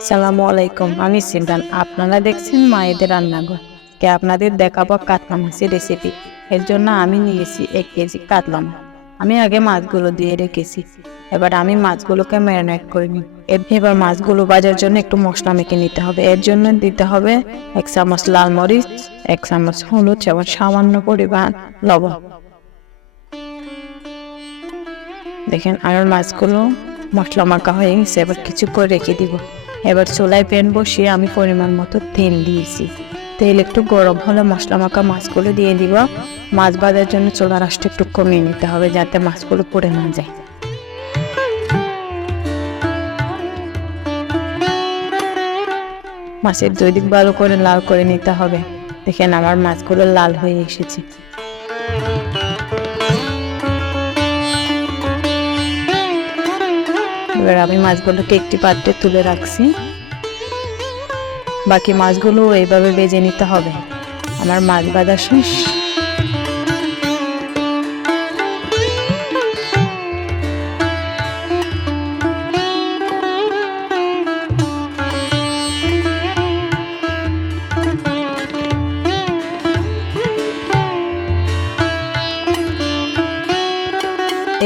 আসসালামু আলাইকুম, আমি সিমরান। আপনারা দেখছেন মায়েদের রান্নাঘর। আপনাদের দেখাবো কাতলা মাছের রেসিপি। এর জন্য আমি নিয়েছি 1 কেজি কাতলা মাছ। আমি আগে মাছগুলো দিয়ে রেখেছি। এবার আমি মাছগুলোকে ম্যারিনেট করে নিই। এবার মাছগুলো ভাজার জন্য একটু মশলা মেখে নিতে হবে। এর জন্য দিতে হবে 1 চামচ লাল মরিচ, 1 চামচ হলুদ এবং সামান্য পরিমাণ লবণ। দেখেন আমার মাছগুলো মশলা মাখা হয়ে গেছে। এবার কিছু করে রেখে দিব। এবার চুলায় প্যান বসিয়ে আমি পরিমাণ মতো তেল দিয়েছি। তেল একটু গরম হলে মশলা মাখা মাছগুলো দিয়ে দিব। মাছ ভাজার জন্য চুলার আঁচটা একটু কমিয়ে নিতে হবে যাতে মাছগুলো পুড়ে না যায়। মাছের 2 দিক ভালো করে লাল করে নিতে হবে। দেখেন আমার মাছগুলো লাল হয়ে এসেছে। এবার আমি মাছগুলোকে একটি পাত্রে তুলে রাখছি। বাকি মাছগুলো এইভাবে ভেজে নিতে হবে। আমার মাছ ভাজা শেষ।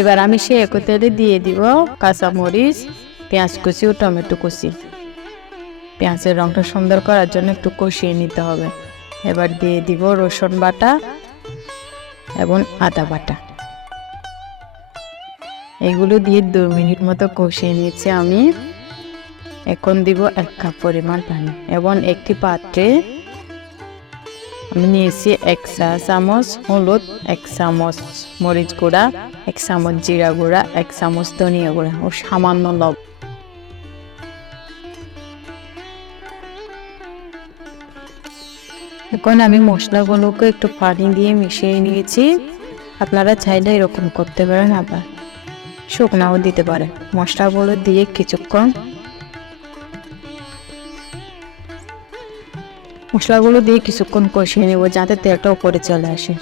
এবার আমি সে একই তেলে দিয়ে দিব কাঁচামরিচ, পেঁয়াজ কুচি ও টমেটো কুচি। পেঁয়াজের রংটা সুন্দর করার জন্য একটু কষিয়ে নিতে হবে। এবার দিয়ে দিব রসুন বাটা এবং আদা বাটা। এগুলো দিয়ে 2 মিনিট মতো কষিয়ে নিয়েছি আমি। এখন দিব 1 কাপ পরিমাণ পানি এবং একটি পাত্রে আমি নিয়েছি 1 চা চামচ হলুদ, 1 চামচ মরিচ গুঁড়া, 1 চামচ জিরা গুঁড়া, 1 চামচ ধনিয়া গুঁড়া ও সামান্য লবণ। এখন আমি মশলাগুলোকে একটু পানি দিয়ে মিশিয়ে নিয়েছি। আপনারা চাইলে এরকম করতে পারেন, আবার শুকনাও দিতে পারেন। মশলাগুলো দিয়ে কিছুক্ষণ কষিয়ে নেব যাতে তেলটা উপরে চলে আসে।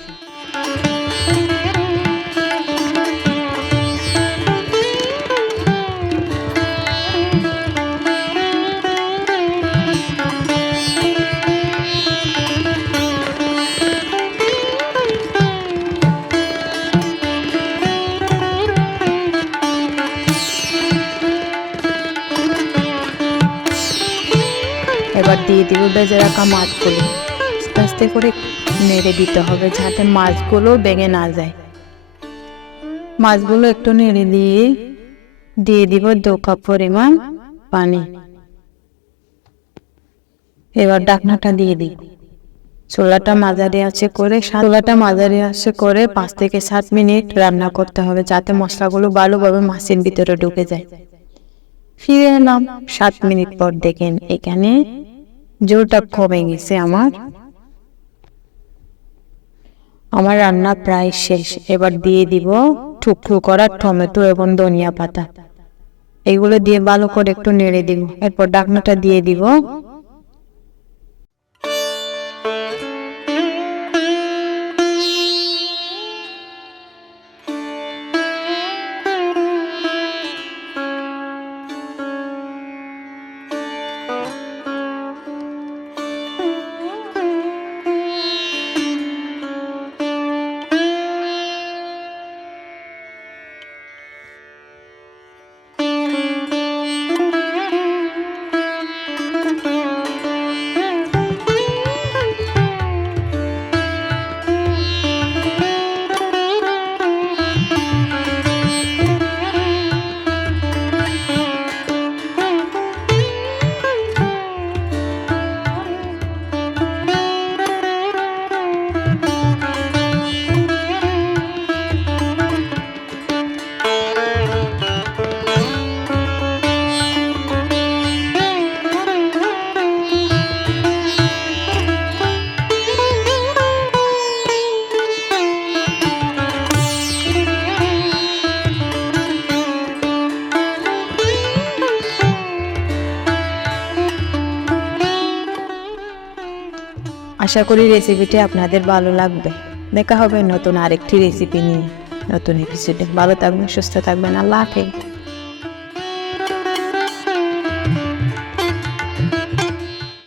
এবার দিয়ে দিব ভেজে রাখা মাছগুলো। আস্তে আস্তে করে নেড়ে দিতে হবে যাতে মাছগুলো ভেঙে না যায়। মাছগুলো একটু নেড়ে দিয়ে দিব 2 কাপ পরিমাণ পানি। এবার ঢাকনাটা দিয়ে দিই। চুলাটা মাঝারি আঁচে করে 5 থেকে 7 মিনিট রান্না করতে হবে যাতে মশলাগুলো ভালোভাবে মাছের ভিতরে ঢুকে যায়। ফিরে এলাম 7 মিনিট পর। দেখেন এখানে ঝোলটা কমে গেছে। আমার রান্না প্রায় শেষ। এবার দিয়ে দিব টুকরো করা টমেটো এবং ধনিয়া পাতা। এগুলো দিয়ে ভালো করে একটু নেড়ে দিব। এরপর ঢাকনাটা দিয়ে দিব। আশা করি রেসিপিটি আপনাদের ভালো লাগবে। দেখা হবে নতুন আরেকটি রেসিপি নিয়ে নতুন এপিসোডে। ভালো থাকবেন, সুস্থ থাকবেন। আল্লাহ হাফেজ।